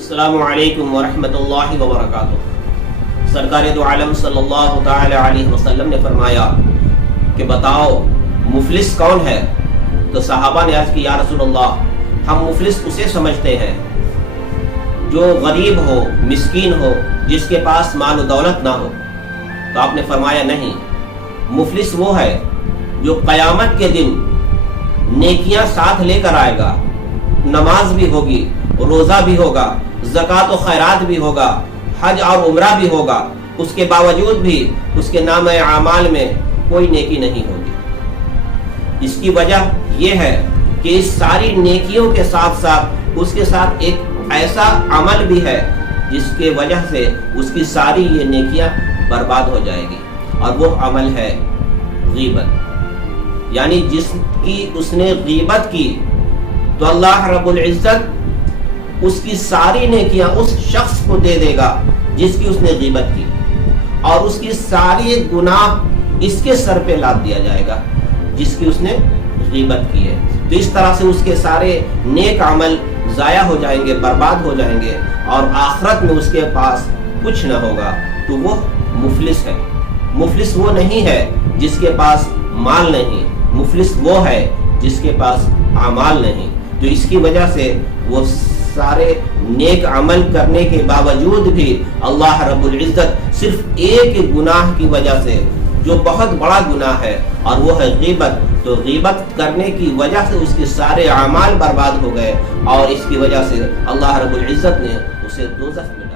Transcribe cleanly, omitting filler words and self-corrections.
السلام علیکم ورحمۃ اللہ وبرکاتہ۔ سرکار دو عالم صلی اللہ تعالی علیہ وسلم نے فرمایا کہ بتاؤ مفلس کون ہے؟ تو صحابہ نے عرض کی یا رسول اللہ ہم مفلس اسے سمجھتے ہیں جو غریب ہو، مسکین ہو، جس کے پاس مال و دولت نہ ہو۔ تو آپ نے فرمایا نہیں، مفلس وہ ہے جو قیامت کے دن نیکیاں ساتھ لے کر آئے گا، نماز بھی ہوگی، روزہ بھی ہوگا، زکوٰۃ و خیرات بھی ہوگا، حج اور عمرہ بھی ہوگا، اس کے باوجود بھی اس کے نام اعمال میں کوئی نیکی نہیں ہوگی۔ اس کی وجہ یہ ہے کہ اس ساری نیکیوں کے ساتھ ساتھ اس کے ساتھ ایک ایسا عمل بھی ہے جس کے وجہ سے اس کی ساری یہ نیکیاں برباد ہو جائے گی، اور وہ عمل ہے غیبت۔ یعنی جس کی اس نے غیبت کی تو اللہ رب العزت اس کی ساری نیکیاں اس شخص کو دے دے گا جس کی اس نے غیبت کی، اور اس کی ساری گناہ اس کے سر پہ لاد دیا جائے گا جس کی اس نے غیبت کی ہے۔ تو اس طرح سے اس کے سارے نیک عمل ضائع ہو جائیں گے، برباد ہو جائیں گے، اور آخرت میں اس کے پاس کچھ نہ ہوگا۔ تو وہ مفلس ہے۔ مفلس وہ نہیں ہے جس کے پاس مال نہیں، مفلس وہ ہے جس کے پاس اعمال نہیں۔ تو اس کی وجہ سے وہ سارے نیک عمل کرنے کے باوجود بھی اللہ رب العزت صرف ایک گناہ کی وجہ سے، جو بہت بڑا گناہ ہے اور وہ ہے غیبت، تو غیبت کرنے کی وجہ سے اس کے سارے اعمال برباد ہو گئے، اور اس کی وجہ سے اللہ رب العزت نے اسے دوزخ میں